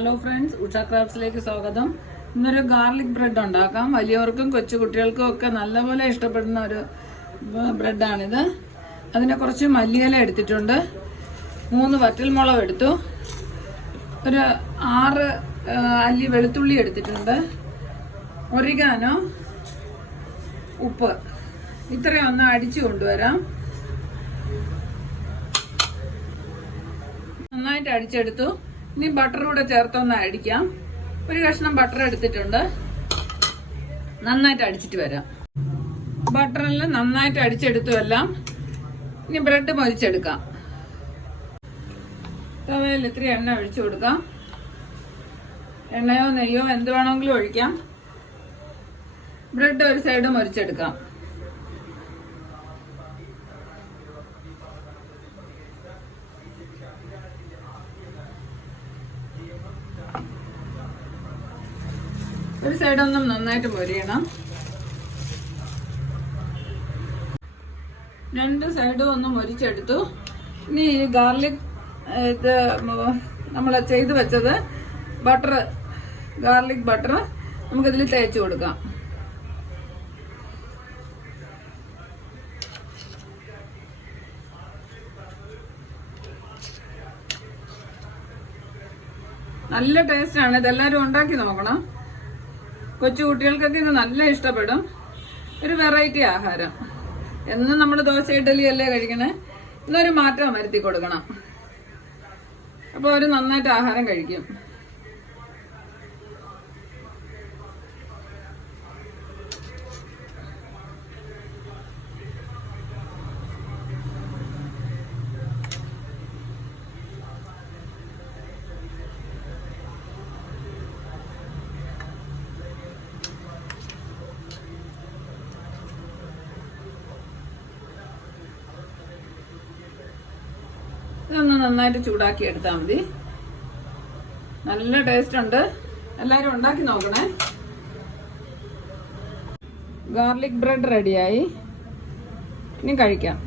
Hello friends, Usha ക്രാഫ്റ്റ്സിലേക്ക് സ്വാഗതം. ഇന്നൊരു garlic bread ഉണ്ടാക്കാം. വലിയവർക്കും കൊച്ചു കുട്ടികൾക്കും ഒക്കെ നല്ലപോലെ ഇഷ്ടപ്പെടുന്ന ഒരു ബ്രെഡാണിത്. അതിനെ കുറച്ച് മല്ലിയില എടുത്തിട്ടുണ്ട്, 3 വറ്റൽമുളക് എടുത്തു, ഒരു 6 അല്ലി വെളുത്തുള്ളി എടുത്തിട്ടുണ്ട്, ഒറിഗാനോ, ഉപ്പ്. ഇത്രയും ഒന്ന് അടിച്ചു കൊണ്ടുവരാം. നന്നായിട്ട് അടിച്ചെടുത്തു. ഇനി ബട്ടർ കൂടെ ചേർത്തൊന്ന് അടിക്കാം. ഒരു കഷ്ണം ബട്ടർ എടുത്തിട്ടുണ്ട്, നന്നായിട്ട് അടിച്ചിട്ട് വരാം. ബട്ടറിൽ നന്നായിട്ട് അടിച്ചെടുത്തു എല്ലാം. ഇനി ബ്രെഡ് മൊരിച്ചെടുക്കാം. തവയിൽ ഇത്തിരി എണ്ണ ഒഴിച്ചു കൊടുക്കാം. എണ്ണയോ നെയ്യോ എന്ത് വേണമെങ്കിലും ഒഴിക്കാം. ബ്രെഡ് ഒരു സൈഡ് മൊരിച്ചെടുക്കാം. ഒരു സൈഡൊന്നും നന്നായിട്ട് മൊരിയണം. 2 സൈഡും ഒന്ന് മൊരിച്ചെടുത്തു. ഇനി ഗാർലിക് ഇത് നമ്മൾ ചെയ്ത് വെച്ചത് ഗാർലിക് ബട്ടർ നമുക്കിതിൽ തേച്ച് കൊടുക്കാം. നല്ല ടേസ്റ്റാണ്. ഇതെല്ലാവരും ഉണ്ടാക്കി നോക്കണം. കൊച്ചു കുട്ടികൾക്കൊക്കെ ഇത് നല്ല ഇഷ്ടപ്പെടും. ഒരു വെറൈറ്റി ആഹാരം. എന്നും നമ്മൾ ദോശ ഇഡ്ഡലി അല്ലേ കഴിക്കണേ, ഇന്നൊരു മാറ്റം വരുത്തി കൊടുക്കണം. അപ്പോൾ അവർ നന്നായിട്ട് ആഹാരം കഴിക്കും. ഇതൊന്ന് നന്നായിട്ട് ചൂടാക്കി എടുത്താൽ മതി. നല്ല ടേസ്റ്റ് ഉണ്ട്. എല്ലാവരും ഉണ്ടാക്കി നോക്കണേ. ഗാർലിക് ബ്രെഡ് റെഡിയായി. ഇനി കഴിക്കാം.